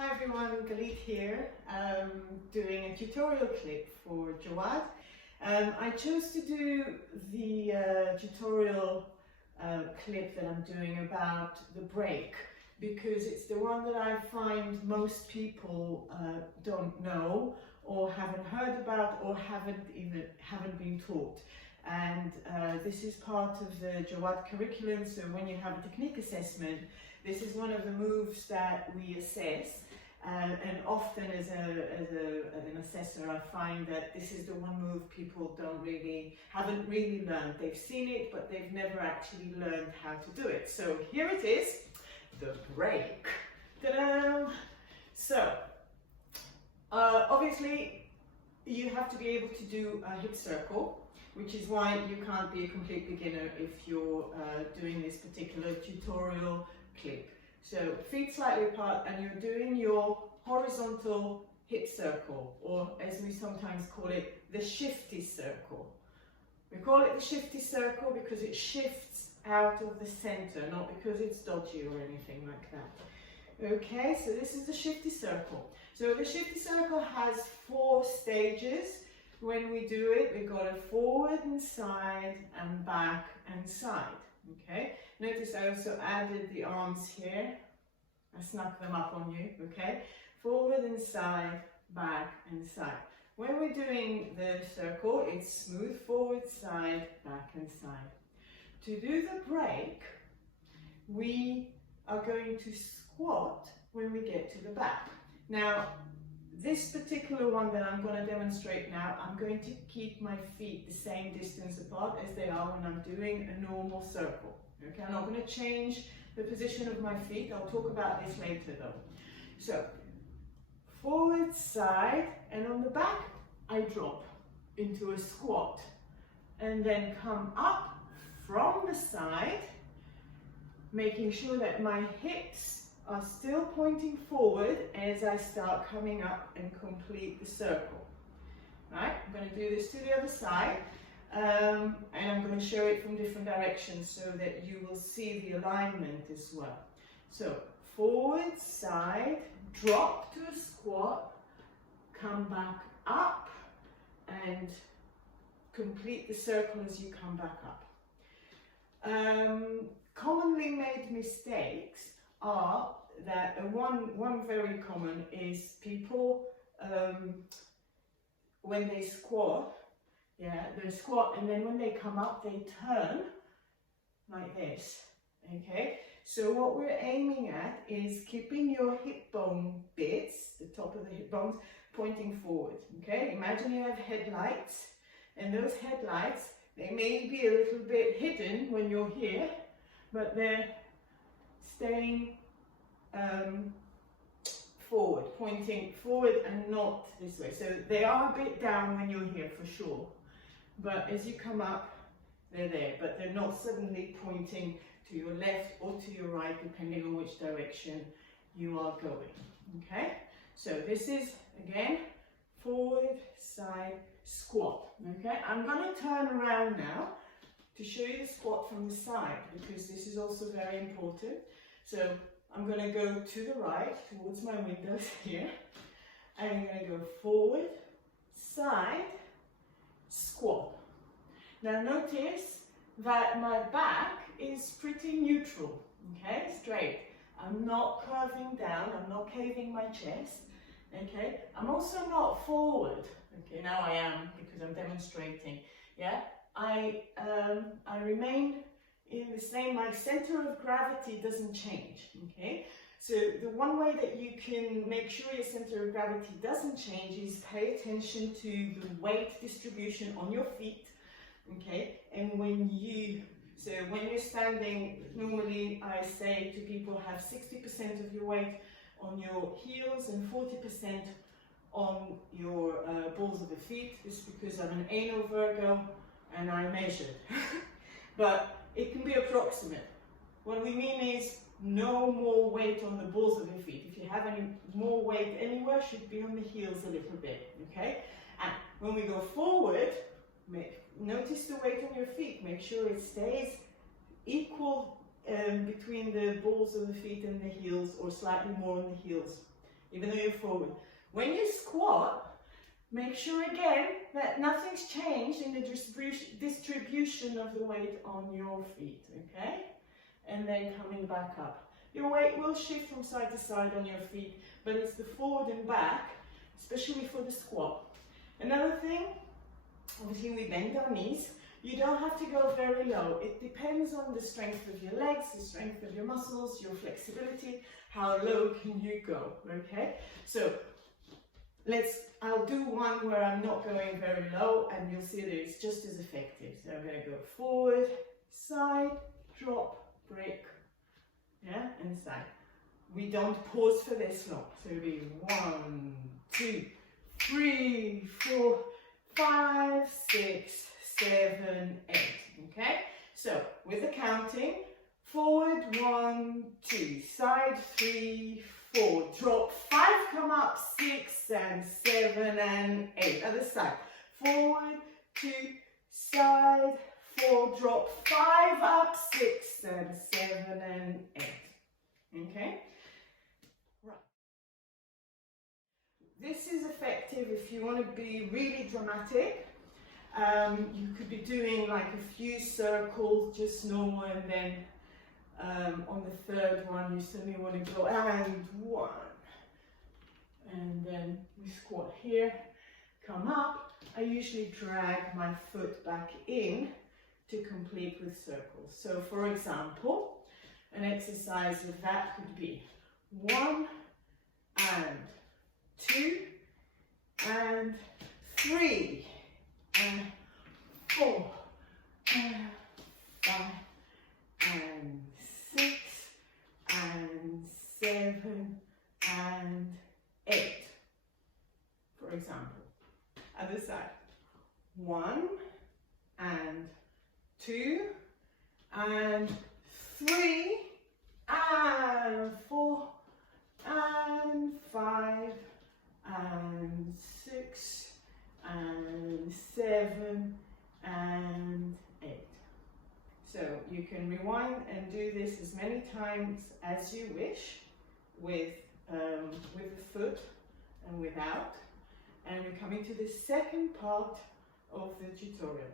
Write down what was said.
Hi everyone, Galit here, doing a tutorial clip for JWAAD. I chose to do the tutorial clip that I'm doing about the break because it's the one that I find most people don't know or haven't heard about or haven't been taught. And this is part of the JWAAD curriculum, so when you have a technique assessment, this is one of the moves that we assess. And often as an assessor, I find that this is the one move people haven't really learned. They've seen it, but they've never actually learned how to do it. So here it is, the break. Ta-da! So, obviously, you have to be able to do a hip circle, which is why you can't be a complete beginner if you're doing this particular tutorial clip. So feet slightly apart and you're doing your horizontal hip circle, or as we sometimes call it, the shifty circle. We call it the shifty circle because it shifts out of the center, not because it's dodgy or anything like that. Okay, so this is the shifty circle. So the shifty circle has 4 stages. When we do it, we've got a forward and side and back and side. Okay, notice I also added the arms here. I snuck them up on you, okay? Forward and side, back and side. When we're doing the circle, it's smooth forward, side, back and side. To do the break, we are going to squat when we get to the back. Now, this particular one that I'm going to demonstrate now, I'm going to keep my feet the same distance apart as they are when I'm doing a normal circle. Okay, I'm not going to change the position of my feet. I'll talk about this later though. So, forward, side, and on the back, I drop into a squat. And then come up from the side, making sure that my hips are still pointing forward as I start coming up and complete the circle. Right, I'm going to do this to the other side, and I'm going to show it from different directions so that you will see the alignment as well. So forward, side, drop to a squat, come back up and complete the circle as you come back up. Commonly made mistakes are that one very common is people when they squat, they squat and then when they come up they turn like this. Okay, so what we're aiming at is keeping your hip bone bits, the top of the hip bones, pointing forward. Okay, imagine you have headlights, and those headlights, they may be a little bit hidden when you're here, but they're staying forward, pointing forward and not this way. So they are a bit down when you're here for sure, but as you come up, they're there, but they're not suddenly pointing to your left or to your right, depending on which direction you are going. Okay, so this is again forward, side, squat. Okay, I'm going to turn around now to show you the squat from the side because this is also very important. So I'm going to go to the right towards my windows here. I'm going to go forward, side, squat. Now notice that my back is pretty neutral, okay, straight. I'm not curving down, I'm not caving my chest, okay. I'm also not forward, okay, now I am because I'm demonstrating, yeah. I remain in the same, my center of gravity doesn't change, okay? So the one way that you can make sure your center of gravity doesn't change is pay attention to the weight distribution on your feet, okay? And when you're standing, normally I say to people have 60% of your weight on your heels and 40% on your balls of the feet. This is because I'm an anal Virgo and I measured. But it can be approximate. What we mean is no more weight on the balls of the feet. If you have any more weight anywhere, should be on the heels a little bit, okay? And when we go forward, notice the weight on your feet. Make sure it stays equal between the balls of the feet and the heels, or slightly more on the heels. even though you're forward. When you squat, make sure again that nothing's changed in the distribution of the weight on your feet, okay? And then coming back up. Your weight will shift from side to side on your feet, but it's the forward and back, especially for the squat. Another thing, obviously we bend our knees. You don't have to go very low. It depends on the strength of your legs, the strength of your muscles, your flexibility, how low can you go, okay? So I'll do one where I'm not going very low, and you'll see that it's just as effective. So I'm going to go forward, side, drop, break, yeah, and side. We don't pause for this long. So it'll be 1, 2, 3, 4, 5, 6, 7, 8. Okay? So with the counting, forward 1, 2, side 3, 4, drop 5, come up 6 and 7 and 8. Other side, forward 2, side 4, drop 5, up 6 and 7 and 8. Okay? Right. This is effective if you want to be really dramatic. You could be doing like a few circles, just normal, and then on the third one you suddenly want to go and 1, and then we squat here, come up. I usually drag my foot back in to complete with circles. So for example, an exercise of that could be 1 and 2 and 3 and 4 and 5 and 6 and 7 and 8, for example. Other side, 1 and 2 and 3 and 4 and 5 and 6 and 7 and 8. So you can rewind and do this as many times as you wish with the foot and without. And we're coming to the second part of the tutorial.